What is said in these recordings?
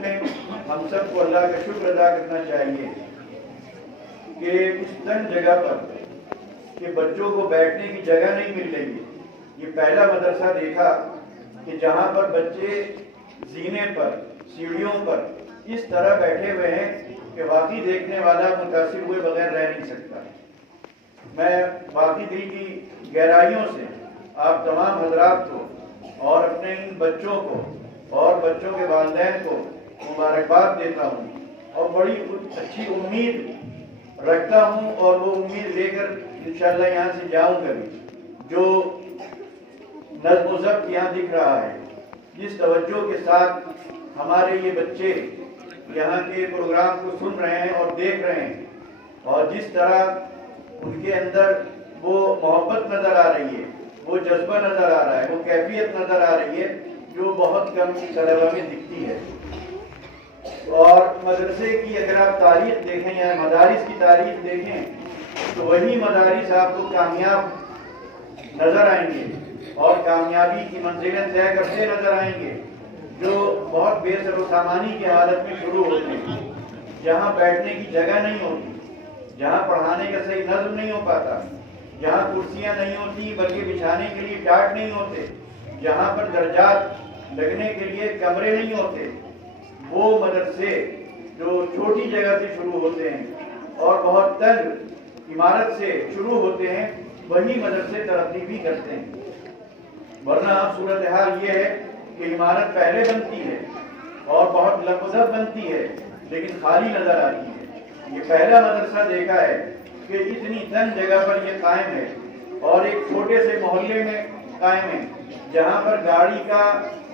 میں ہم سب کو اللہ کا شکر ادا کرنا چاہیے کہ اس تنگ جگہ پر کہ بچوں کو بیٹھنے کی جگہ نہیں مل رہی ہے. یہ پہلا مدرسہ دیکھا کہ جہاں پر بچے زینے پر سیڑھیوں پر اس طرح بیٹھے ہوئے ہیں کہ واقعی دیکھنے والا متاثر ہوئے بغیر رہ نہیں سکتا. میں واقعی دل کی گہرائیوں سے آپ تمام حضرات کو اور اپنے ان بچوں کو اور بچوں کے والدین کو مبارکباد دیتا ہوں اور بڑی اچھی امید رکھتا ہوں اور وہ امید لے کر انشاءاللہ یہاں سے جاؤں گا بھی. جو نظم و ضبط یہاں دکھ رہا ہے, جس توجہ کے ساتھ ہمارے یہ بچے یہاں کے پروگرام کو سن رہے ہیں اور دیکھ رہے ہیں, اور جس طرح ان کے اندر وہ محبت نظر آ رہی ہے, وہ جذبہ نظر آ رہا ہے, وہ کیفیت نظر آ رہی ہے جو بہت کم طلبہ میں دکھتی ہے. اور مدرسے کی اگر آپ تاریخ دیکھیں یا مدارس کی تاریخ دیکھیں تو وہی مدارس آپ کو کامیاب نظر آئیں گے اور کامیابی کی منزلیں طے کرتے نظر آئیں گے جو بہت بے سر و سامانی کی حالت میں شروع ہوتے ہیں, جہاں بیٹھنے کی جگہ نہیں ہوتی, جہاں پڑھانے کا صحیح نظم نہیں ہو پاتا, جہاں کرسیاں نہیں ہوتی بلکہ بچھانے کے لیے ٹاٹ نہیں ہوتے, جہاں پر درجات لگنے کے لیے کمرے نہیں ہوتے. وہ مدرسے جو چھوٹی جگہ سے شروع ہوتے ہیں اور بہت تنگ عمارت سے شروع ہوتے ہیں, وہی مدرسے ترقی بھی کرتے ہیں. ورنہ اب صورتحال یہ ہے کہ عمارت پہلے بنتی ہے اور بہت لفظت بنتی ہے لیکن خالی نظر آتی ہے. یہ پہلا مدرسہ دیکھا ہے کہ اتنی تنگ جگہ پر یہ قائم ہے اور ایک چھوٹے سے محلے میں قائم ہے جہاں پر گاڑی کا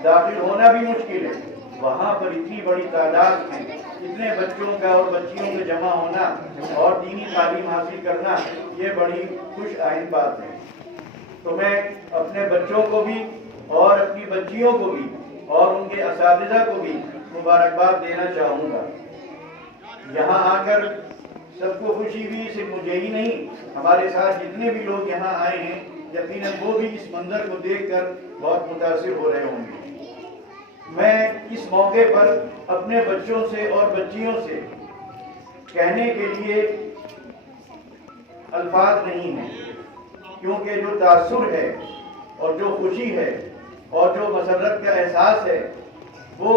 داخل ہونا بھی مشکل ہے. وہاں پر اتنی بڑی تعداد میں اتنے بچوں کا اور بچیوں کا جمع ہونا اور دینی تعلیم حاصل کرنا یہ بڑی خوش آئند بات ہے. تو میں اپنے بچوں کو بھی اور اپنی بچیوں کو بھی اور ان کے اساتذہ کو بھی مبارکباد دینا چاہوں گا. یہاں آ کر سب کو خوشی ہوئی, صرف مجھے ہی نہیں, ہمارے ساتھ جتنے بھی لوگ یہاں آئے ہیں یقیناً وہ بھی اس منظر کو دیکھ کر بہت متاثر ہو رہے ہوں گے. میں اس موقع پر اپنے بچوں سے اور بچیوں سے کہنے کے لیے الفاظ نہیں ہیں, کیونکہ جو تاثر ہے اور جو خوشی ہے اور جو مسرت کا احساس ہے وہ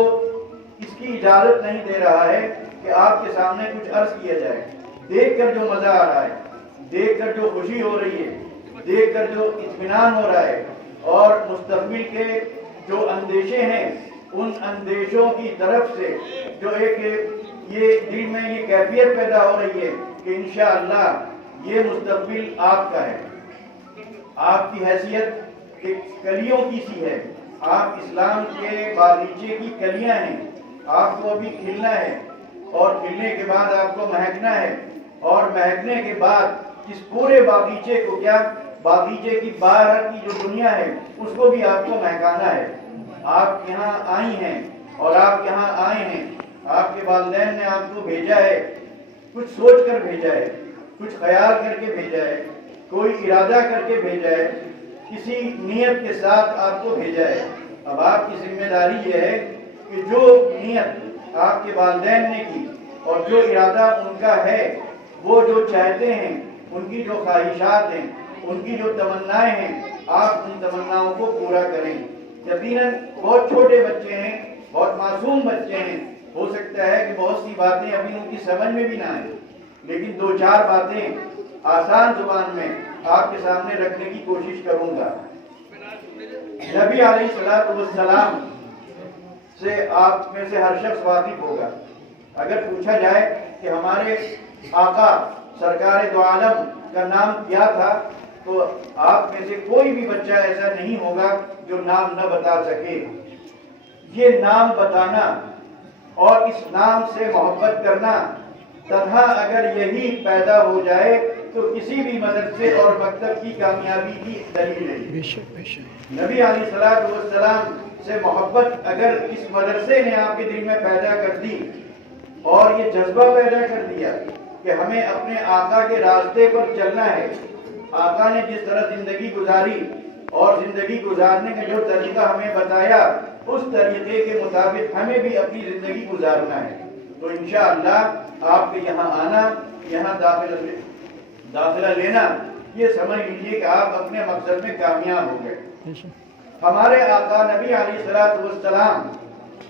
اس کی اجازت نہیں دے رہا ہے کہ آپ کے سامنے کچھ عرض کیا جائے. دیکھ کر جو مزہ آ رہا ہے, دیکھ کر جو خوشی ہو رہی ہے, دیکھ کر جو اطمینان ہو رہا ہے اور مستقبل کے جو اندیشے ہیں ان اندیشوں کی طرف سے جو ایک یہ دل میں یہ کیفیت پیدا ہو رہی ہے کہ انشاءاللہ یہ مستقبل آپ کا ہے. آپ کی حیثیت ایک کلیوں کی سی ہے, آپ اسلام کے باغیچے کی کلیاں ہیں, آپ کو ابھی کھلنا ہے اور کھلنے کے بعد آپ کو مہکنا ہے اور مہکنے کے بعد اس پورے باغیچے کو کیا باغیچے کی باہر کی جو دنیا ہے اس کو بھی آپ کو مہکانا ہے. آپ یہاں آئی ہیں اور آپ یہاں آئے ہیں, آپ کے والدین نے آپ کو بھیجا ہے, کچھ سوچ کر بھیجا ہے, کچھ خیال کر کے بھیجا ہے, کوئی ارادہ کر کے بھیجا ہے, کسی نیت کے ساتھ آپ کو بھیجا ہے. اب آپ کی ذمہ داری یہ ہے کہ جو نیت آپ کے والدین نے کی اور جو ارادہ ان کا ہے, وہ جو چاہتے ہیں, ان کی جو خواہشات ہیں, ان کی جو تمنائیں ہیں, آپ ان تمناؤں کو پورا کریں. یقیناً بہت چھوٹے بچے ہیں, بہت معصوم بچے ہیں, ہو سکتا ہے کہ بہت سی باتیں ابھی ان کی سمجھ میں بھی نہ آئیں, لیکن دو چار باتیں آسان زبان میں آپ کے سامنے رکھنے کی کوشش کروں گا. نبی علیہ الصلوۃ والسلام سے آپ میں سے ہر شخص واقف ہوگا. اگر پوچھا جائے کہ ہمارے آقا سرکار دو عالم کا نام کیا تھا تو آپ میں سے کوئی بھی بچہ ایسا نہیں ہوگا جو نام نہ بتا سکے. یہ نام بتانا اور اس نام سے محبت کرنا تنہا اگر یہی پیدا ہو جائے تو کسی بھی مدرسے اور مکتب کی کامیابی کی دلیل ہے. نبی علیہ الصلوۃ والسلام سے محبت اگر اس مدرسے نے آپ کے دل میں پیدا کر دی اور یہ جذبہ پیدا کر دیا کہ ہمیں اپنے آقا کے راستے پر چلنا ہے, آقا نے جس طرح زندگی گزاری اور زندگی گزارنے کا جو طریقہ ہمیں بتایا اس طریقے کے مطابق ہمیں بھی اپنی زندگی گزارنا ہے. تو انشاءاللہ آپ کے یہاں آنا، یہاں داخلہ لینا، یہ سمجھ لیجیے کہ آپ اپنے مقصد میں کامیاب ہو گئے. ہمارے آقا نبی علیہ السلام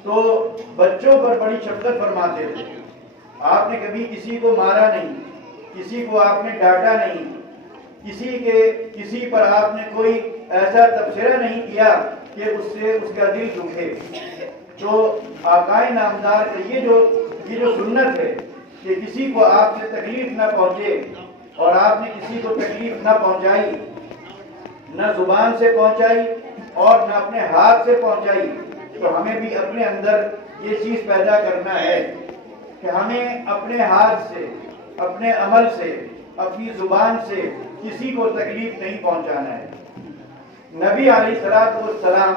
تو بچوں پر بڑی شفقت فرماتے تھے. آپ نے کبھی کسی کو مارا نہیں، کسی کو آپ نے ڈانٹا نہیں، کسی پر آپ نے کوئی ایسا تبصرہ نہیں کیا کہ اس سے اس کا دل دکھے. تو آقائے نامدار کی یہ جو سنت ہے کہ کسی کو آپ سے تکلیف نہ پہنچے، اور آپ نے کسی کو تکلیف نہ پہنچائی، نہ زبان سے پہنچائی اور نہ اپنے ہاتھ سے پہنچائی. تو ہمیں بھی اپنے اندر یہ چیز پیدا کرنا ہے کہ ہمیں اپنے ہاتھ سے، اپنے عمل سے، اپنی زبان سے کسی کو تکلیف نہیں پہنچانا ہے. نبی علیہ السلام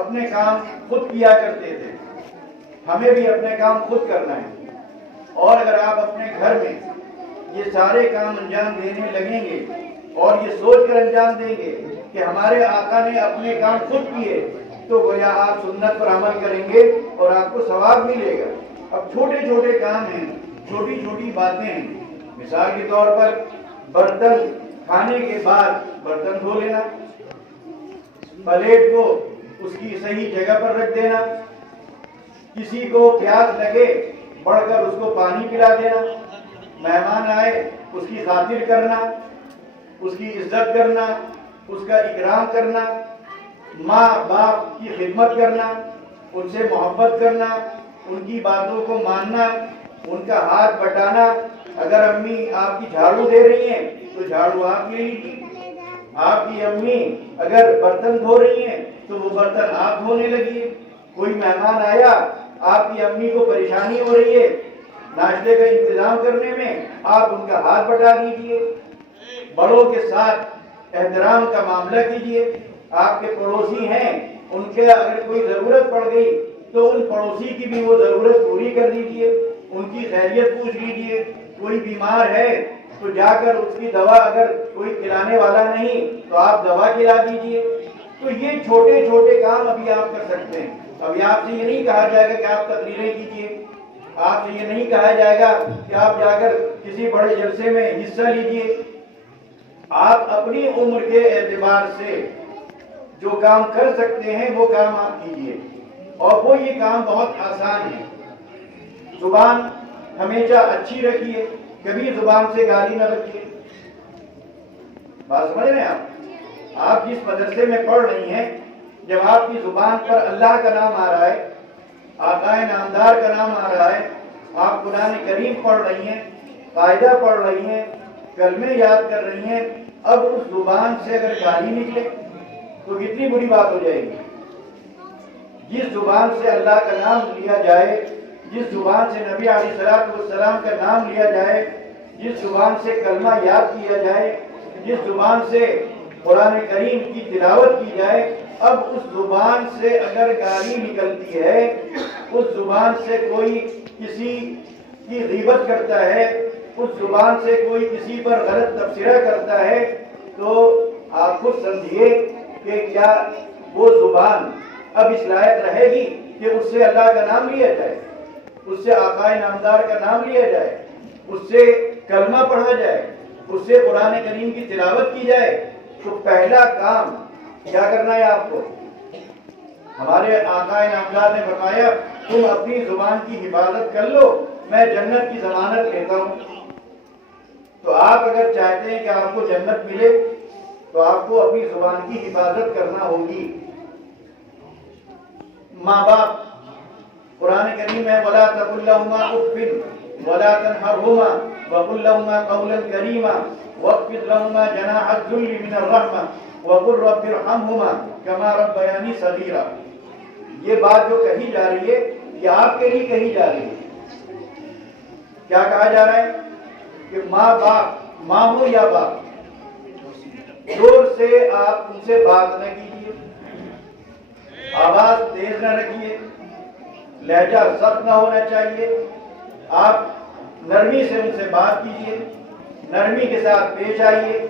اپنے کام خود کیا کرتے تھے، ہمیں بھی اپنے کام خود کرنا ہے. اور اگر آپ اپنے گھر میں یہ سارے کام انجام دینے لگیں گے اور یہ سوچ کر انجام دیں گے کہ ہمارے آقا نے اپنے کام خود کیے، تو گویا آپ سنت پر عمل کریں گے اور آپ کو ثواب ملے گا. اب چھوٹے چھوٹے کام ہیں، چھوٹی چھوٹی باتیں ہیں. مثال کے طور پر برتن کھانے کے بعد برتن دھو لینا، پلیٹ کو اس کی صحیح جگہ پر رکھ دینا، کسی کو پیاس لگے بڑھ کر اس کو پانی پلا دینا، مہمان آئے اس کی خاطر کرنا، اس کی عزت کرنا، اس کا اکرام کرنا، ماں باپ کی خدمت کرنا، ان سے محبت کرنا، ان کی باتوں کو ماننا، ان کا ہاتھ بٹانا. اگر امی آپ کی جھاڑو دے رہی ہیں تو جھاڑو آپ لے لیجیے. آپ کی امی اگر برتن دھو رہی ہیں تو وہ برتن آپ دھونے لگیے. کوئی مہمان آیا، آپ کی امی کو پریشانی ہو رہی ہے ناشتے کا انتظام کرنے میں، آپ ان کا ہاتھ بٹا دیجیے. بڑوں کے ساتھ احترام کا معاملہ کیجیے. آپ کے پڑوسی ہیں، ان کے اگر کوئی ضرورت پڑ گئی تو ان پڑوسی کی بھی وہ ضرورت پوری کر دیجیے، ان کی خیریت پوچھ لیجیے. کوئی بیمار ہے تو جا کر اس کی دوا، اگر کوئی کھلانے والا نہیں تو آپ دوا کھلا دیجیے. تو یہ چھوٹے چھوٹے کام ابھی آپ کر سکتے ہیں. ابھی آپ سے یہ نہیں کہا جائے گا کہ آپ تقریریں کیجیے، آپ سے یہ نہیں کہا جائے گا کہ آپ جا کر کسی بڑے جلسے میں حصہ لیجیے. آپ اپنی عمر کے اعتبار سے جو کام کر سکتے ہیں وہ کام آپ کیجیے، اور وہ یہ کام بہت آسان ہے. زبان ہمیشہ اچھی رکھیے، کبھی زبان سے گالی نہ رکھیے. بات سمجھ رہے ہیں آپ جس مدرسے میں پڑھ رہی ہیں، جب آپ کی زبان پر اللہ کا نام آ رہا ہے، آقائے نامدار کا نام آ رہا ہے، آپ قرآن کریم پڑھ رہی ہیں، قاعدہ پڑھ رہی ہیں، کلمے یاد کر رہی ہیں، اب اس زبان سے اگر گالی نکلے تو کتنی بری بات ہو جائے گی. جس زبان سے اللہ کا نام لیا جائے، جس زبان سے نبی علیہ السلام کا نام لیا جائے، جس زبان سے کلمہ یاد کیا جائے، جس زبان سے قرآن کریم کی تلاوت کی جائے، اب اس زبان سے اگر گالی نکلتی ہے، اس زبان سے کوئی کسی کی غیبت کرتا ہے، اس زبان سے کوئی کسی پر غلط تبصرہ کرتا ہے، تو آپ خود سمجھیے کہ کیا وہ زبان اب اس لائق رہے گی کہ اس سے اللہ کا نام لیا جائے، اس سے آقائے نامدار کا نام لیا جائے، اس سے کلمہ پڑھا جائے، اس سے قرآن کریم کی تلاوت کی جائے. تو پہلا کام کیا کرنا ہے آپ کو؟ ہمارے آقائے نامدار نے فرمایا تم اپنی زبان کی حفاظت کر لو، میں جنت کی ضمانت لیتا ہوں. تو آپ اگر چاہتے ہیں کہ آپ کو جنت ملے تو آپ کو اپنی زبان کی حفاظت کرنا ہوگی. ماں باپ، قرآن کریم میں وَلَا تَقُلْ لَهُمَا أُفٍّ وَلَا تَنْهَرْهُمَا وَقُلْ لَهُمَا قَوْلًا كَرِيمًا وَاخْفِضْ لَهُمَا جَنَاحَ الذُّلِّ مِنَ الرَّحْمَةِ وَقُلْ رَبِّ ارْحَمْهُمَا كَمَا رَبَّيَانِي صَغِيرًا. یہ بات جو کہی جا رہی ہے یہ آپ کے لیے کہی جا رہی ہے. کیا کہا جا رہا ہے کہ ماں باپ، ماں ہو یا باپ، زور سے آپ ان سے بات نہ کیجیے، آواز تیز نہ رکھیے، لہجہ سخت نہ ہونا چاہیے. آپ نرمی سے ان سے بات کیجیے، نرمی کے ساتھ پیش آئیے،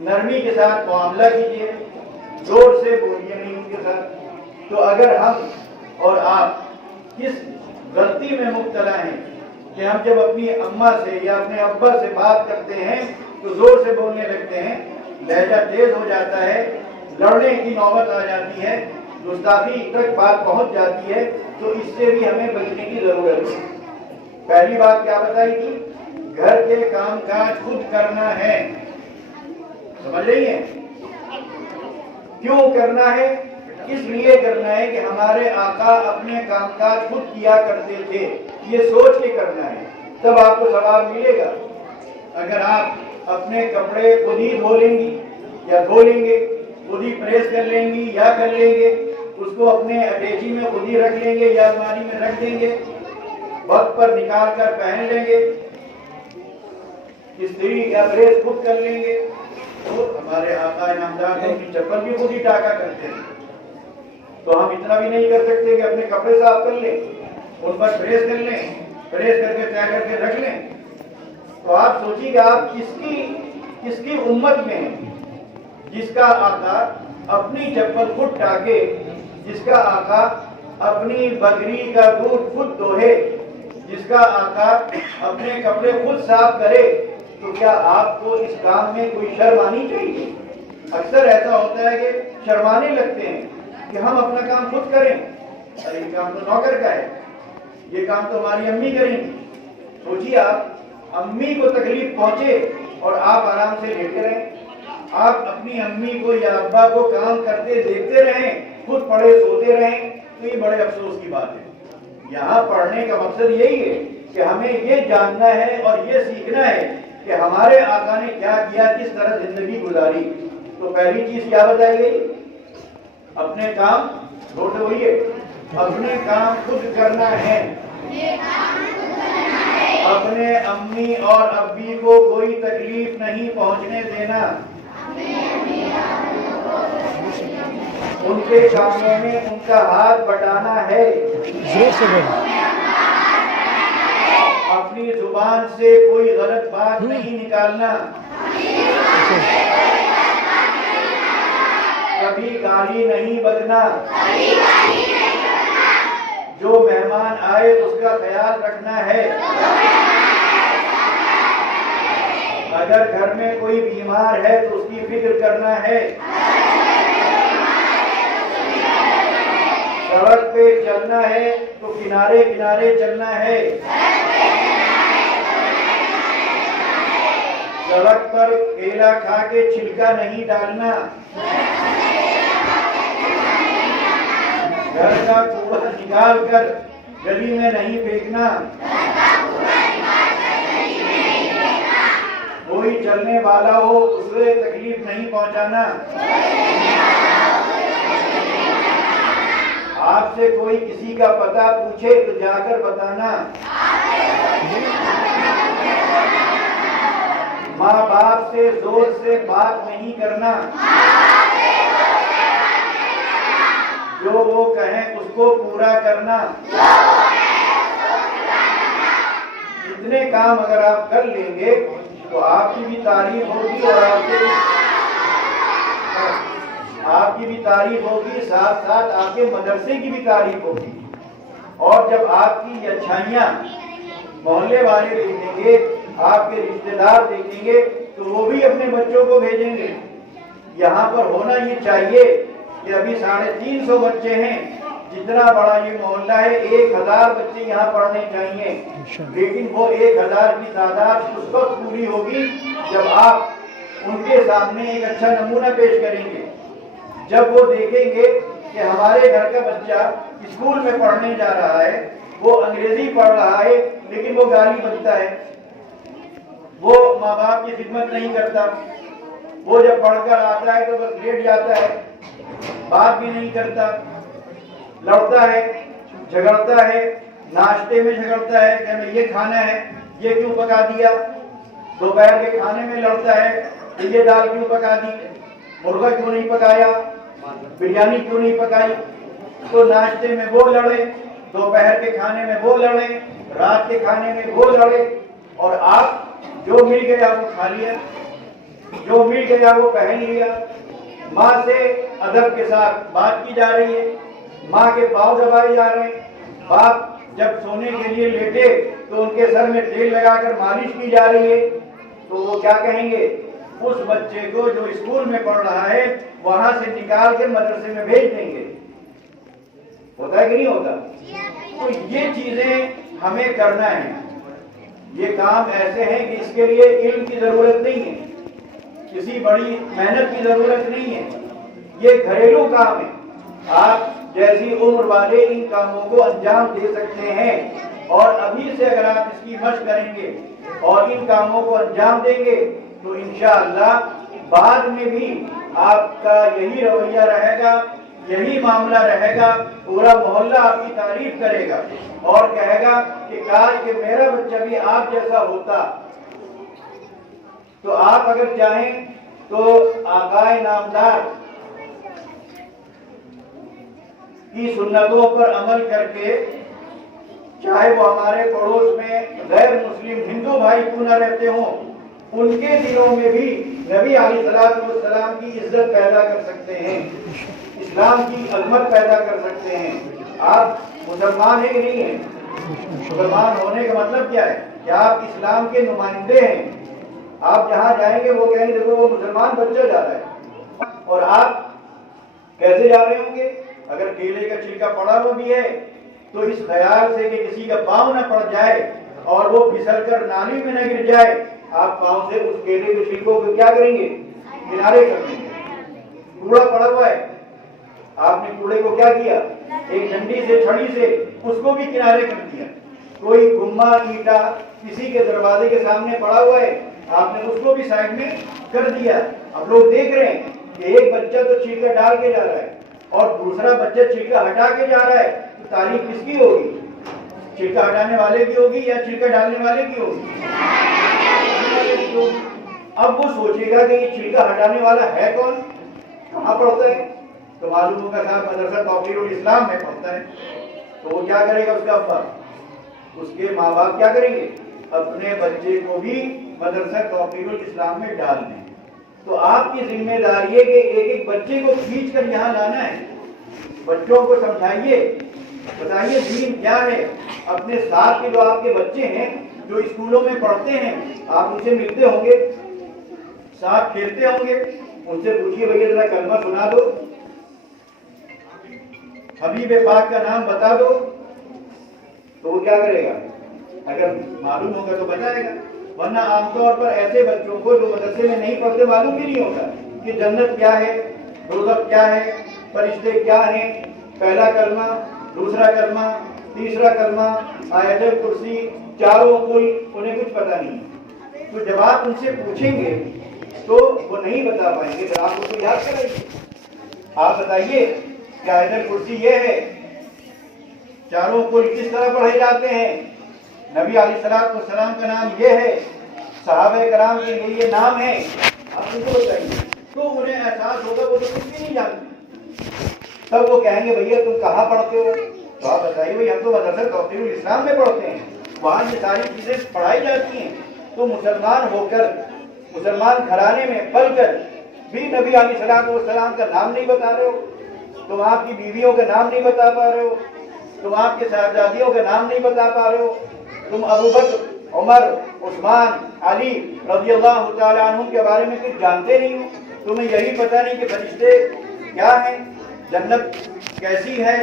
نرمی کے ساتھ معاملہ کیجیے، زور سے بولیے نہیں ان کے ساتھ. تو اگر ہم اور آپ کس غلطی میں مبتلا ہیں کہ ہم جب اپنی اماں سے یا اپنے ابا سے بات کرتے ہیں تو زور سے بولنے لگتے ہیں، لہجہ تیز ہو جاتا ہے، لڑنے کی نوبت آ جاتی ہے، گستاخی تک بات پہنچ جاتی ہے، تو اس سے بھی ہمیں بچنے کی ضرورت ہے۔ پہلی بات کیا بتائی تھی؟ گھر کے کام کاج خود کرنا ہے، سمجھ رہی ہیں؟ کیوں کرنا ہے؟ اس لیے کرنا ہے کہ ہمارے آقا اپنے کام کاج خود کیا کرتے تھے، یہ سوچ کے کرنا ہے، تب آپ کو ثواب ملے گا۔ اگر آپ اپنے کپڑے خود ہی دھو لیں گی یا دھو لیں گے، خود ہی پریس کر لیں گی یا کر لیں گے، اس کو اپنے اٹیچی میں خود ہی رکھ لیں گے یا الماری میں رکھ دیں گے، وقت پر نکال کر پہن لیں گے، استری یا پریس خود کر لیں گے، تو ہمارے آقا انعامدار تو اپنی چپل بھی خود ہی ٹاکا کرتے ہیں، تو ہم اتنا بھی نہیں کر سکتے کہ اپنے کپڑے صاف کر لیں، ان پر پریس کر لیں، پریس کر کے طے کر کے رکھ لیں۔ تو آپ سوچیے کہ آپ کس کی امت میں ہیں جس کا آقا اپنی چپل خود ٹاکے، جس کا آقا اپنی بکری کا دودھ خود دوہے، جس کا آقا اپنے کپڑے خود صاف کرے، تو کیا آپ کو اس کام میں کوئی شرم آنی چاہیے؟ اکثر ایسا ہوتا ہے کہ شرمانے لگتے ہیں کہ ہم اپنا کام خود کریں، ارے یہ کام تو نوکر کا ہے، یہ کام تو ہماری امی کریں گی۔ سوچیے آپ، امی کو تکلیف پہنچے اور آپ آرام سے لیٹے رہیں، آپ اپنی امی کو یا ابا کو کام کرتے دیکھتے رہیں، خود پڑھے سوتے رہیں، تو یہ بڑے افسوس کی بات ہے۔ یہاں پڑھنے کا مقصد یہی ہے کہ ہمیں یہ جاننا ہے اور یہ سیکھنا ہے کہ ہمارے آقا نے کیا کیا، کس طرح زندگی گزاری۔ تو پہلی چیز کیا بتائی گئی؟ اپنے کام روٹے ہوئیے، اپنے کام خود کرنا ہے، اپنے امی اور ابی کو کوئی تکلیف نہیں پہنچنے دینا، ان کے کاموں میں ان کا ہاتھ بٹانا ہے، اپنی زبان سے کوئی غلط بات نہیں نکالنا، کبھی گالی نہیں بکنا، جو مہمان آئے اس کا خیال رکھنا ہے، اگر گھر میں کوئی بیمار ہے تو اس کی فکر کرنا ہے، سڑک پہ چلنا ہے تو کنارے کنارے چلنا ہے، سڑک پر کیلا کھا کے چھلکا نہیں ڈالنا، گھر کا کوڑا نکال کر گلی میں نہیں پھینکنا، کوئی چلنے والا ہو اسے تکلیف نہیں پہنچانا، آپ سے کوئی کسی کا پتہ پوچھے تو جا کر بتانا، ماں باپ سے زور سے بات نہیں کرنا، جو وہ کہیں اس کو پورا کرنا۔ اتنے کام اگر آپ کر لیں گے تو آپ کی بھی تعریف ہوگی اور آپ کی بھی تعریف ہوگی، ساتھ ساتھ آپ کے مدرسے کی بھی تعریف ہوگی، اور جب آپ کی یہ اچھائیاں محلے والے دیکھیں گے، آپ کے رشتہ دار دیکھیں گے، تو وہ بھی اپنے بچوں کو بھیجیں گے۔ یہاں پر ہونا یہ چاہیے کہ ابھی 350 بچے ہیں، جتنا بڑا یہ محلہ ہے 1000 بچے یہاں پڑھنے چاہیے، لیکن وہ 1000 کی تعداد اس وقت پوری ہوگی جب آپ ان کے سامنے ایک اچھا نمونہ پیش کریں گے، جب وہ دیکھیں گے کہ ہمارے گھر کا بچہ اسکول میں پڑھنے جا رہا ہے، وہ انگریزی پڑھ رہا ہے لیکن وہ گالی بکتا ہے، وہ ماں باپ کی خدمت نہیں کرتا، وہ جب پڑھ کر آتا ہے تو بس لیٹ جاتا ہے، بات بھی نہیں کرتا، لڑتا ہے، جھگڑتا ہے، ناشتے میں جھگڑتا ہے کہ ہمیں یہ کھانا ہے، یہ کیوں پکا دیا، دوپہر کے کھانے میں لڑتا ہے کہ یہ دال کیوں پکا دی، مرغا کیوں نہیں پکایا، بریانی کیوں نہیں پکائی۔ تو ناشتے میں وہ لڑے، دوپہر کے کھانے میں وہ لڑے، رات کے کھانے میں وہ لڑے، اور آپ جو مل گیا وہ کھا لیا، جو مل گیا وہ پہن لیا۔ ماں سے ادب کے ساتھ بات کی جا رہی ہے، ماں کے پاؤں دبائے جا رہے ہیں، باپ جب سونے کے لیے لیٹے تو ان کے سر میں تیل لگا کر مالش کی جا رہی ہے، تو وہ کیا کہیں گے؟ اس بچے کو جو اسکول میں پڑھ رہا ہے وہاں سے نکال کے مدرسے میں بھیج دیں گے۔ ہوتا ہے کہ نہیں ہوتا؟ تو یہ چیزیں ہمیں کرنا ہے۔ یہ کام ایسے ہیں کہ اس کے لیے علم کی ضرورت نہیں ہے، کسی بڑی محنت کی ضرورت نہیں ہے، یہ گھریلو کام ہے۔ آپ جیسی عمر والے ان کاموں کو انجام دے سکتے ہیں، اور ابھی سے اگر آپ اس کی مشق کریں گے اور ان کاموں کو انجام دیں گے تو انشاءاللہ بعد میں بھی آپ کا یہی رویہ رہے گا، یہی معاملہ رہے گا، پورا محلہ آپ کی تعریف کرے گا اور کہے گا کہ کاش کہ میرا بچہ بھی آپ جیسا ہوتا۔ تو آپ اگر چاہیں تو آقائے نامدار کی سنتوں پر عمل کر کے، چاہے وہ ہمارے پڑوس میں غیر مسلم ہندو بھائی کیوں نہ رہتے ہوں، ان کے دلوں میں بھی نبی علیہ السلام کی عزت پیدا کر سکتے ہیں، اسلام کی عظمت پیدا کر سکتے ہیں۔ آپ مسلمان ہیں کہ نہیں ہیں؟ مسلمان ہونے کا مطلب کیا ہے؟ کہ آپ اسلام کے نمائندے ہیں۔ آپ جہاں جائیں گے وہ کہیں گے دیکھو وہ مسلمان بچہ جا رہا ہے، اور آپ کیسے جا رہے ہوں گے؟ اگر کیلے کا چھلکا پڑا ہوا بھی ہے تو اس خیال سے کہ کسی کا پاؤں نہ پڑ جائے اور وہ پھسل کر نالی میں نہ گر جائے، آپ پاؤں سے اس کیلے کے چھلکوں کو کیا کریں گے؟ کنارے کر دیں گے۔ کوڑا پڑا ہوا ہے، آپ نے کوڑے کو کیا کیا؟ ایک ڈنڈی سے چھڑی سے اس کو بھی کنارے کر دیا۔ کوئی گما اینٹا کسی کے دروازے کے سامنے پڑا ہوا ہے، آپ نے اس کو بھی سائڈ میں کر دیا۔ اب لوگ دیکھ رہے ہیں کہ ایک بچہ تو چھلکا ڈال کے جا رہا ہے اور دوسرا بچہ چھلکا ہٹا کے جا رہا ہے، تو تعریف کس کی ہوگی؟ چھلکا ہٹانے والے کی ہوگی یا چھلکا ڈالنے والے کی ہوگی؟ اب وہ سوچے گا کہ یہ چھلکا ہٹانے والا ہے کون، کہاں پڑھتا ہے؟ تو معلوم ہوگا صاحب مدرسہ توقیر الاسلام میں پڑھتا ہے۔ تو وہ کیا کرے گا؟ اس کا ابا، اس کے ماں باپ کیا کریں گے؟ اپنے بچے کو بھی مدرسہ توقیر الاسلام میں ڈال دیں۔ تو آپ کی ذمہ داری ہے کہ ایک ایک بچے کو کھینچ کر یہاں لانا ہے، بچوں کو سمجھائیے، بتائیے دین کیا ہے۔ اپنے ساتھ کے جو آپ کے بچے ہیں جو اسکولوں میں پڑھتے ہیں، آپ ان سے ملتے ہوں گے، ساتھ کھیلتے ہوں گے، ان سے پوچھیے بھیا ذرا کلمہ سنا دو، حبیب پاک کا نام بتا دو، تو وہ کیا کرے گا؟ اگر معلوم ہوگا تو بتائے گا، ورنہ عام طور پر ایسے بچوں کو جو مدرسے میں نہیں پڑھتے معلوم بھی نہیں ہوتا کہ جنت کیا ہے، دوزخ کیا ہے، فرشتے کیا ہیں، پہلا کلمہ، دوسرا کلمہ، تیسرا کلمہ، آیت الکرسی، چاروں کل، انہیں کچھ پتہ نہیں ہے۔ تو جب آپ ان سے پوچھیں گے تو وہ نہیں بتا پائیں گے، پھر آپ اس کو یاد کرائیے، آپ بتائیے کہ آیت الکرسی یہ ہے، چاروں کل کس طرح پڑھے جاتے ہیں، نبی علیہ السلام کا نام یہ ہے، صحابہ کرام کے لیے یہ نام ہے، آپ ان کو بتائیے، تو انہیں احساس ہوگا وہ تو کچھ بھی نہیں جانتے۔ تب وہ کہیں گے بھیا تم کہاں پڑھتے ہو؟ تو آپ بتائیے بھائی ہم تو مدرسہ توقیر الاسلام میں پڑھتے ہیں، وہاں یہ ساری چیزیں پڑھائی جاتی ہیں۔ تو مسلمان ہو کر، مسلمان گھرانے میں پل کر بھی نبی علیہ السلام کا نام نہیں بتا رہے ہو، تم آپ کی بیویوں کا نام نہیں بتا پا رہے ہو، تم آپ کے صاحبزادیوں کا نام نہیں بتا پا رہے ہو، تم ابو بکر، عمر، عثمان، علی رضی اللہ تعالیٰ عنہ کے بارے میں کچھ جانتے نہیں ہو، تمہیں یہی پتہ نہیں کہ فرشتے کیا ہیں، جنت کیسی ہے،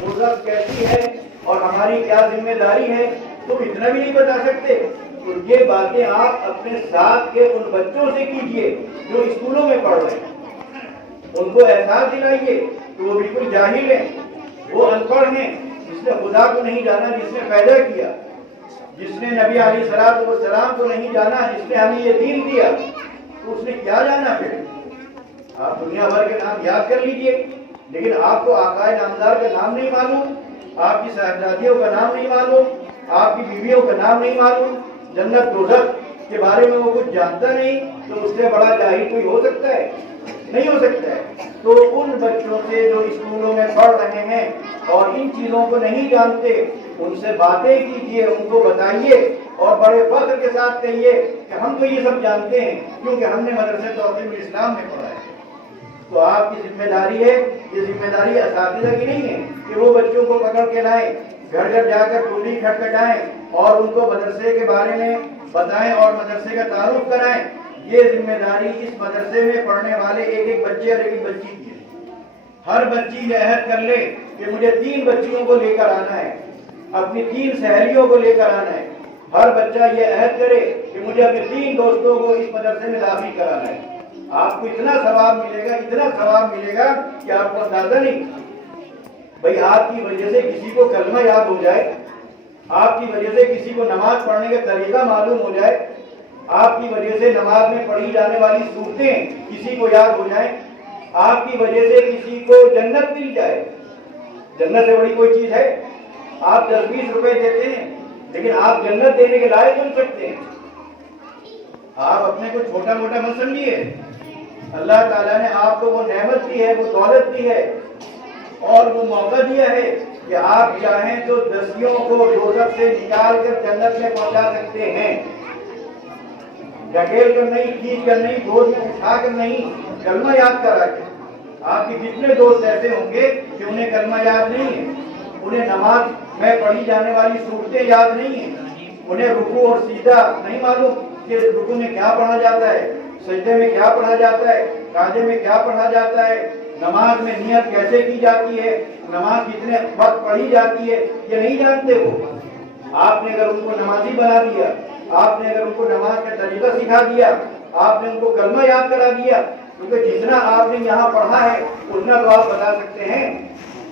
دوزخ کیسی ہے، اور ہماری کیا ذمہ داری ہے، تم اتنا بھی نہیں بتا سکتے۔ تو یہ باتیں آپ اپنے ساتھ کے ان بچوں سے کیجئے جو اسکولوں میں پڑھ رہے ہیں، ان کو احساس دلائیے کہ وہ بالکل جاہل ہیں، وہ ان پڑھ ہیں، جس نے خدا کو نہیں جانا جس نے پیدا کیا، جس نے نبی علیہ السلام کو نہیں جانا جس نے ہمیں یہ دین دیا، تو اس نے کیا جانا؟ پھر آپ دنیا بھر کے نام یاد کر لیجئے، لیکن آپ کو آقائے نامدار کا نام نہیں معلوم، آپ کی صاحبزادیوں کا نام نہیں معلوم، آپ کی بیویوں کا نام نہیں معلوم، جنت دوزخ کے بارے میں وہ کچھ جانتا نہیں، تو اس سے بڑا جاہل کوئی ہو سکتا ہے؟ نہیں ہو سکتا ہے۔ تو ان بچوں سے جو اسکولوں میں پڑھ رہے ہیں اور ان چیزوں کو نہیں جانتے، ان سے باتیں کیجئے، ان کو بتائیے اور بڑے فخر کے ساتھ کہیے کہ ہم تو یہ سب جانتے ہیں کیونکہ ہم نے مدرسہ توقیر الاسلام میں پڑھا ہے۔ تو آپ کی ذمہ داری ہے، یہ ذمہ داری اساتذہ کی نہیں ہے کہ وہ بچوں کو پکڑ کے لائیں، گھر گھر جا کر ٹولی کھٹکھٹائیں اور ان کو مدرسے کے بارے میں بتائیں اور مدرسے کا تعارف کرائیں۔ یہ ذمہ داری اس مدرسے میں پڑھنے والے ایک ایک بچے اور ایک ایک بچی کی ہے۔ ہر بچی یہ عہد کر لے کہ مجھے 3 بچیوں کو لے کر آنا ہے، اپنی 3 سہیلیوں کو لے کر آنا ہے۔ ہر بچہ یہ عہد کرے کہ مجھے اپنے 3 دوستوں کو اس مدرسے میں داخل کرانا ہے۔ آپ کو اتنا ثواب ملے گا، اتنا ثواب ملے گا کہ آپ کو اندازہ نہیں۔ بھئی آپ کی وجہ سے کسی کو کلمہ یاد ہو جائے، آپ کی وجہ سے کسی کو نماز پڑھنے کا طریقہ معلوم ہو جائے، آپ کی وجہ سے نماز میں پڑھی جانے والی صورتیں کسی کو یاد ہو جائیں، آپ کی وجہ سے کسی کو جنت مل جائے۔ جنت سے بڑی کوئی چیز ہے؟ آپ 10-20 روپے دیتے ہیں لیکن آپ جنت دینے کے لائق بن سکتے ہیں۔ آپ اپنے کو چھوٹا موٹا مت سمجھیے، اللہ تعالیٰ نے آپ کو وہ نعمت دی ہے، وہ دولت دی ہے اور وہ موقع دیا ہے کہ آپ چاہیں تو دسیوں کو دوزخ سے نکال کر جنت میں پہنچا سکتے ہیں۔ ڈھکیل کر نہیں، کھینچ کر نہیں، گود میں اٹھا کر نہیں، کلمہ یاد کرا کے۔ آپ کے کتنے دوست ایسے ہوں گے کہ انہیں کلمہ یاد نہیں ہے، انہیں نماز میں پڑھی جانے والی صورتیں یاد نہیں ہیں، انہیں رکوع اور سجدہ نہیں معلوم کہ رکوع میں کیا پڑھا جاتا ہے، سجدے میں کیا پڑھا جاتا ہے، قاعدے میں کیا پڑھا جاتا ہے، نماز میں نیت کیسے کی جاتی ہے، نماز کتنے وقت پڑھی جاتی ہے، یہ نہیں جانتے وہ۔ آپ نے اگر ان کو نمازی بنا دیا، آپ نے اگر ان کو نماز کا طریقہ سکھا دیا، آپ نے ان کو کلمہ یاد کرا دیا، کیونکہ جتنا آپ نے یہاں پڑھا ہے اتنا تو آپ بتا سکتے ہیں،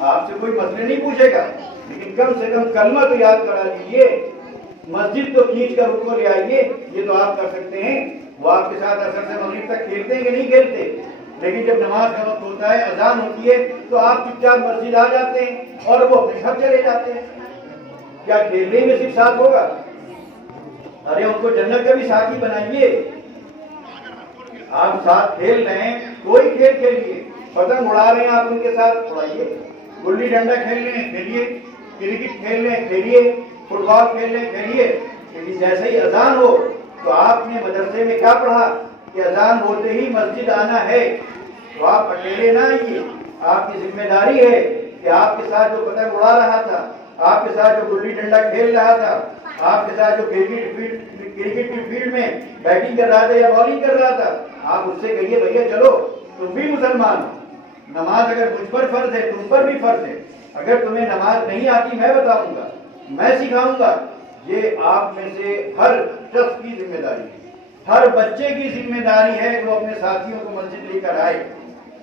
آپ سے کوئی مسئلے نہیں پوچھے گا، لیکن کم سے کم کلمہ تو یاد کرا دیجیے، مسجد تو کھینچ کر ان کو لے آئیے، یہ تو آپ کر سکتے ہیں۔ وہ آپ کے ساتھ اثر سے مغرب تک کھیلتے ہیں کہ نہیں کھیلتے، لیکن جب نماز کا وقت ہوتا ہے، اذان ہوتی ہے تو آپ چپ چاپ مسجد آ جاتے ہیں اور وہ اپنے گھر چلے جاتے ہیں۔ کیا کھیلنے میں صرف ساتھ ہوگا؟ ارے ان کو جنت کا بھی ساتھی بنائیے۔ آپ ساتھ کھیل رہے ہیں، کوئی کھیل کھیلیے، پتنگ اڑا رہے ہیں آپ ان کے ساتھ اڑائیے، گلی ڈنڈا کھیل رہے ہیں کھیلیے، کرکٹ کھیل رہے ہیں کھیلیے، فٹ بال کھیل رہے ہیں کھیلیے، لیکن جیسے ہی اذان ہو تو آپ نے مدرسے میں کیا پڑھا کہ اذان ہوتے ہی مسجد آنا ہے، تو آپ اکیلے نہ آئیے، آپ کی ذمہ داری ہے کہ آپ کے ساتھ جو پتنگ اڑا رہا تھا، آپ کے ساتھ جو گلی ڈنڈا کھیل رہا تھا، آپ کے ساتھ جو کرکٹ کی فیلڈ میں بیٹنگ کر رہا تھا یا بالنگ کر رہا تھا، آپ اس سے کہیے بھیا چلو تم بھی مسلمان ہو، نماز اگر مجھ پر فرض ہے تم پر بھی فرض ہے، اگر تمہیں نماز نہیں آتی میں بتاؤں گا، میں سکھاؤں گا۔ یہ آپ میں سے ہر شخص کی ذمہ داری ہے، ہر بچے کی ذمہ داری ہے کہ وہ اپنے ساتھیوں کو مسجد لے کر آئے،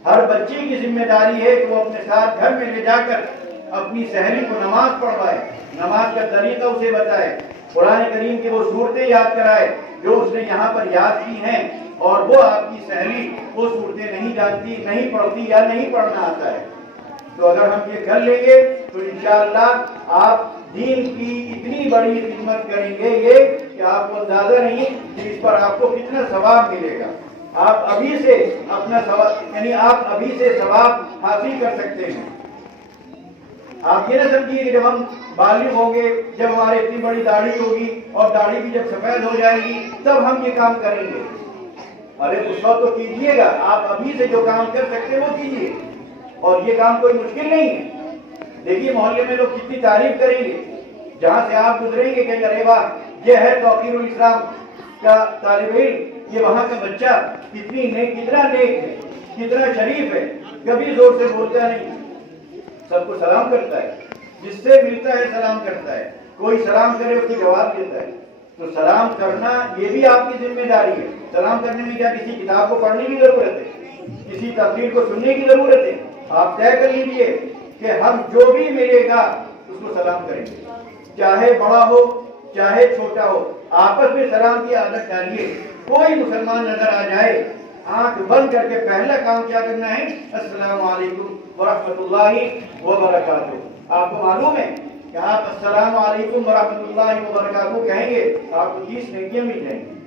ہر بچی کی ذمہ داری ہے کہ وہ اپنے ساتھ گھر میں لے جا کر اپنی سہیلی کو نماز پڑھوائے، نماز کا طریقہ اسے بتائے، قرآن کریم کی وہ صورتیں یاد کرائے جو اس نے یہاں پر یاد کی ہیں، اور وہ آپ کی سہیلی وہ صورتیں نہیں جانتی، نہیں پڑھتی یا نہیں پڑھنا آتا ہے۔ تو اگر ہم یہ کر لیں گے تو انشاءاللہ آپ دین کی اتنی بڑی خدمت کریں گے یہ کہ آپ کو اندازہ نہیں کہ اس پر آپ کو کتنا ثواب ملے گا۔ آپ ابھی سے اپنا ثواب، یعنی آپ ابھی سے ثواب حاصل کر سکتے ہیں۔ آپ یہ نہ سمجھیے کہ جب ہم بالغ ہوں گے، جب ہمارے اتنی بڑی داڑھی ہوگی اور داڑھی بھی جب سفید ہو جائے گی تب ہم یہ کام کریں گے۔ ارے اس وقت تو کیجیے گا، آپ ابھی سے جو کام کر سکتے وہ کیجیے، اور یہ کام کوئی مشکل نہیں ہے۔ دیکھیے محلے میں لوگ کتنی تعریف کریں گے، جہاں سے آپ گزریں گے کہ ارے واہ یہ ہے توقیر الاسلام کا طالب علم، یہ وہاں کا بچہ کتنی نیک، کتنا نیک ہے، کتنا شریف ہے، کبھی زور سے بولتا نہیں، سب کو سلام کرتا ہے، جس سے ملتا ہے سلام کرتا ہے، کوئی سلام کرے اس کو جواب دیتا ہے۔ تو سلام کرنا یہ بھی آپ کی ذمہ داری ہے۔ سلام کرنے میں کیا کسی کتاب کو پڑھنے کی ضرورت ہے، کسی تقریر کو سننے کی ضرورت ہے؟ آپ طے کر لیجیے کہ ہم جو بھی ملے گا اس کو سلام کریں گے، چاہے بڑا ہو چاہے چھوٹا ہو، آپس میں سلام کی عادت ڈالیے۔ کوئی مسلمان نظر آ جائے، آنکھ بند کر کے پہلا کام کیا کرنا ہے؟ السلام علیکم ورحمۃ اللہ وبرکاتہ۔ آپ کو معلوم ہے کہ آپ السلام علیکم ورحمۃ اللہ وبرکاتہ کہیں گے آپ کو 30 نیکیاں مل جائیں گی،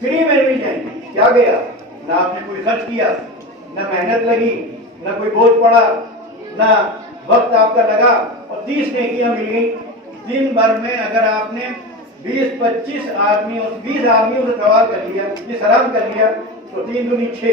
فری میں مل جائیں گی۔ کیا گیا؟ نہ آپ نے کوئی خرچ کیا، نہ محنت لگی، نہ کوئی بوجھ پڑا، نہ وقت آپ کا لگا، اور 30 نیکیاں مل گئی۔ دن بھر میں اگر آپ نے 20-25 آدمیوں سے سوال کر لیا، یہ سلام کر لیا، تو 3 دنی 6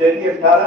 18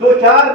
2-4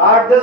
8-10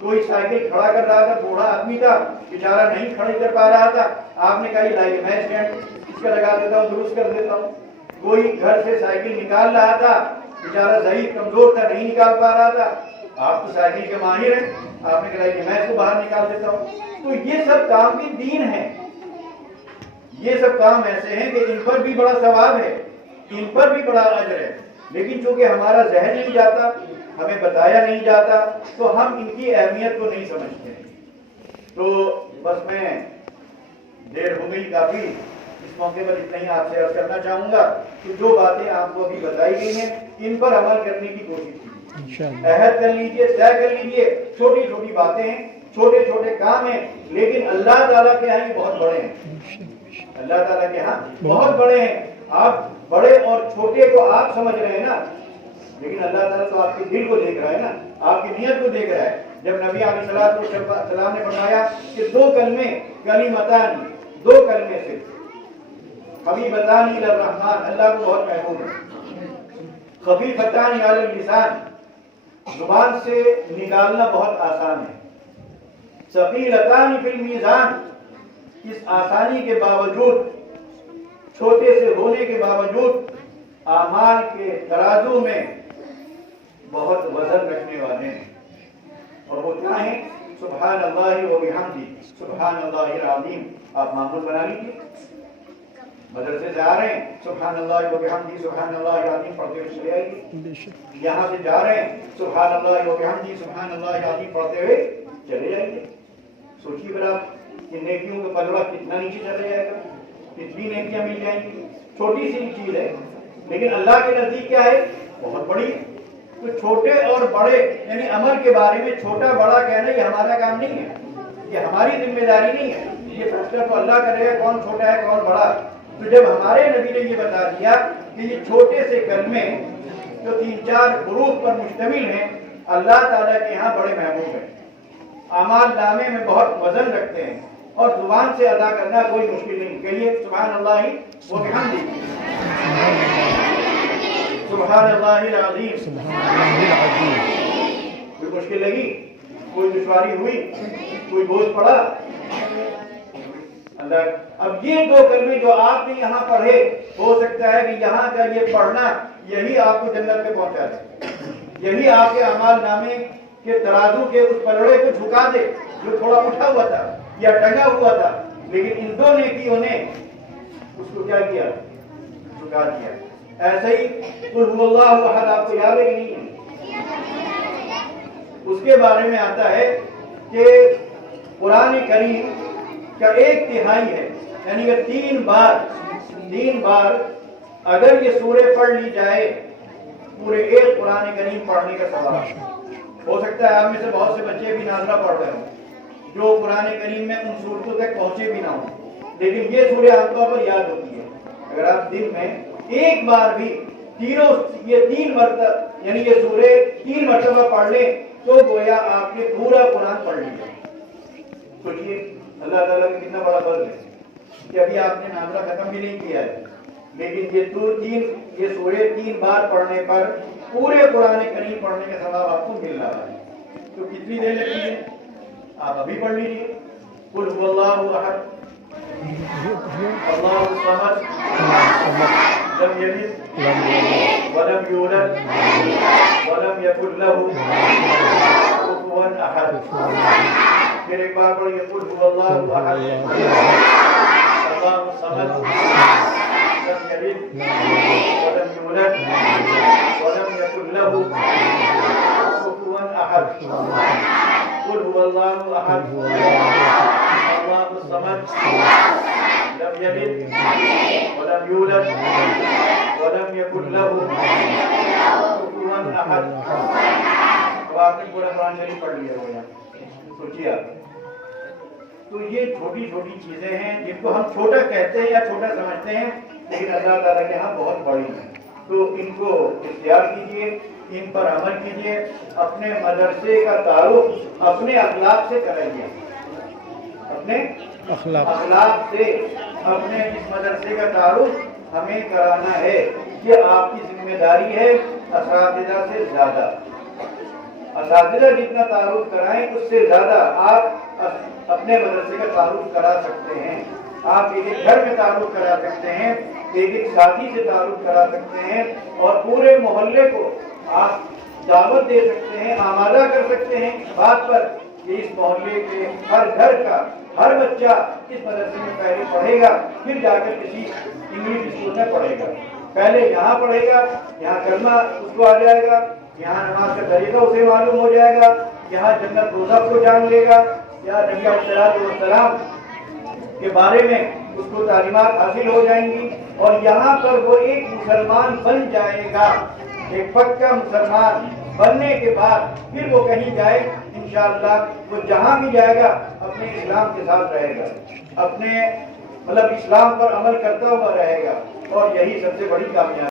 کوئی سائیکل کھڑا کر رہا تھا، بوڑھا آدمی تھا بیچارہ نہیں کھڑی کر پا رہا تھا، آپ نے کہا یہ لائیے میں اسٹینڈ اس کا لگا دیتا ہوں، درست کر دیتا ہوں۔ کوئی گھر سے سائیکل نکال رہا تھا، بیچارہ ضعیف کمزور تھا، نہیں نکال پا رہا تھا، آپ تو سائیکل کے ماہر ہیں، آپ نے کہا کہ میں اس کو باہر نکال دیتا ہوں۔ تو یہ سب کام بھی دین ہے، یہ سب کام ایسے ہیں کہ ان پر بھی بڑا ثواب ہے، ان پر بھی بڑا اجر ہے، لیکن چونکہ ہمارا ذہن نہیں جاتا، ہمیں بتایا نہیں جاتا، تو ہم ان کی اہمیت کو نہیں سمجھتے۔ تو بس میں دیر ہو گئی کافی، اس موقع پر اتنا ہی آپ سے عرض کرنا چاہوں گا کہ جو باتیں آپ کو ابھی بتائی گئی ہیں ان پر عمل کرنے کی کوشش کیجیے، عہد کر لیجیے، طے کر لیجیے۔ چھوٹی چھوٹی باتیں ہیں، چھوٹے چھوٹے کام ہیں، لیکن اللہ تعالیٰ کے یہاں یہ بہت بڑے ہیں، اللہ تعالیٰ کے یہاں بہت بڑے ہیں۔ آپ بڑے اور چھوٹے کو آپ سمجھ رہے ہیں نا، لیکن اللہ تعالیٰ تو آپ کے دل کو دیکھ رہا ہے نا، آپ کی نیت کو دیکھ رہا ہے۔ جب نبی علیہ السلام نے فرمایا کہ دو کلمے، کلمتان، دو کلمے سے حبیبتان الی الرحمن، اللہ کو بہت محبوب ہے، خفیفتان علی اللسان، زبان سے نکالنا بہت آسان ہے، ثقیلتان فی المیزان، اس آسانی کے باوجود، چھوٹے سے ہونے کے باوجود اعمال کے ترازو میں بہت وزن رکھنے والے ہیں، اور وہ کیا ہیں؟ سبحان اللہ و بحمدہ، سبحان اللہ العظیم۔ آپ معمول بنا لیجیے، مدرسے سے آ رہے ہیں سبحان اللہ و بحمدہ سبحان اللہ العظیم پڑھتے ہوئے چلے آئیے، یہاں سے جا رہے ہیں سبحان اللہ و بحمدہ سبحان اللہ العظیم پڑھتے ہوئے چلے جائیے۔ سوچیے پھر آپ کہ نیکیوں کا پلڑا کتنا نیچے چلا جائے گا، کتنی نیکیاں مل جائیں گی۔ چھوٹی سی چیز ہے لیکن اللہ کے نزدیک کیا ہے؟ بہت بڑی ہے۔ تو چھوٹے اور بڑے یعنی عمل کے بارے میں چھوٹا بڑا کہنا یہ ہمارا کام نہیں ہے، یہ ہماری ذمہ داری نہیں ہے، یہ فیصلہ تو اللہ کرے گا کون چھوٹا ہے کون بڑا۔ تو جب ہمارے نبی نے یہ بتا دیا کہ یہ چھوٹے سے کلمے جو 3-4 حروف پر مشتمل ہیں اللہ تعالیٰ کے یہاں بڑے محبوب ہیں، اعمال نامے میں بہت وزن رکھتے ہیں، اور زبان سے ادا کرنا کوئی مشکل نہیں۔ کہیے سبحان اللہ و بحمدہ، سبحان اللہ العظیم۔ کوئی مشکل لگی، کوئی دشواری ہوئی، کوئی بوجھ پڑا؟ اللہ اب یہ دو کلمے جو آپ نے یہاں پڑھے، ہو سکتا ہے کہ یہاں کا یہ پڑھنا یہی آپ کو جنت پہ پہنچا دے، یہی آپ کے اعمال نامے کے ترازو کے اس پلڑے کو جھکا دے جو تھوڑا اٹھا ہوا تھا یا ٹنگا ہوا تھا، لیکن ان دو نیکیوں نے اس کو کیا کیا؟ جھکا دیا۔ ایسے ہی قل هو اللہ احد آپ کو یاد ہے کہ نہیں ہے؟ اس کے بارے میں آتا ہے کہ قرآن کریم کا 1/3 ہے، یعنی کہ 3 بار اگر یہ سورہ پڑھ لی جائے پورے ایک قرآن کریم پڑھنے کا ثواب۔ ہو سکتا ہے آپ میں سے بہت سے بچے بھی ناظرہ پڑھ رہے ہوں جو قرآن کریم میں ان صورتوں تک پہنچے بھی نہ ہوں، لیکن یہ سورہ عام طور پر یاد ہوتی ہے۔ اگر آپ دن میں ایک بار بھی یہ 3 مرتبہ یعنی یہ سورہ 3 مرتبہ پڑھ لیں تو گویا آپ نے پورا قرآن پڑھ لیا۔ سوچیے اللہ تعالیٰ کا کتنا بڑا فضل ہے کہ ابھی آپ نے ناظرہ ختم بھی نہیں کیا ہے، لیکن یہ سورہ 3 بار پڑھنے پر پورے قرآن کریم پڑھنے کا ثواب آپ کو مل رہا ہے۔ تو کتنی دیر لگتی ہے؟ آپ ابھی پڑھ لیجیے قل هو اللہ احد اللہ الصمد لم یلد ولم یولد ولم یکن له کفوا احد۔ پھر ایک بار پڑھیے قل هو اللہ احد اللہ الصمد لم یلد ولم یولد ولم یکن له کفوا احد۔ قل هو اللہ احد اللہ الصمد لم یلد ولم یولد ولم یکن له کفوا احد۔ اب آپ نے پورا قرآن شریف پڑھ لیا ہوگا، سوچیے آپ۔ تو یہ چھوٹی چھوٹی چیزیں ہیں جن کو ہم چھوٹا کہتے ہیں یا چھوٹا سمجھتے ہیں، لیکن اللہ تعالیٰ کے یہاں بہت بڑی ہیں۔ تو ان کو اختیار کیجیے، ان پر عمل کیجیے، اپنے مدرسے کا تعارف اپنے اخلاق سے کرائیے، اپنے اخلاق سے اپنے اس مدرسے کا تعارف ہمیں کرانا ہے، یہ آپ کی ذمہ داری ہے اساتذہ سے زیادہ۔ اساتذہ جتنا تعارف کرائیں اس سے زیادہ آپ اپنے مدرسے کا تعارف کرا سکتے ہیں. آپ ایک گھر میں تعارف کرا سکتے ہیں, ایک ساتھی سے تعارف کرا سکتے ہیں, اور پورے محلے کو آپ دعوت دے سکتے ہیں, آمادہ کر سکتے ہیں اس بات پر کہ اس محلے کے ہر گھر کا ہر بچہ اس مدرسے میں پہلے پڑھے گا, پھر جا کر کسی انگلش اسکول میں پڑھے گا. پہلے یہاں پڑھے گا, یہاں کلمہ اس کو آ جائے گا, یہاں نماز کا طریقہ اسے معلوم ہو جائے گا, یہاں جنت روزہ کو جان لے گا, یا نبی علیہ السلام کے بارے میں اس کو تعلیمات حاصل ہو جائیں گی, اور یہاں پر وہ ایک مسلمان بن جائے گا. ایک پکا مسلمان بننے کے بعد پھر وہ کہیں جائے انشاءاللہ, وہ جہاں بھی جائے گا اپنے اسلام کے ساتھ رہے گا, اپنے اسلام پر عمل کرتا ہوا رہے گا, اور یہی سب سے بڑی کامیابی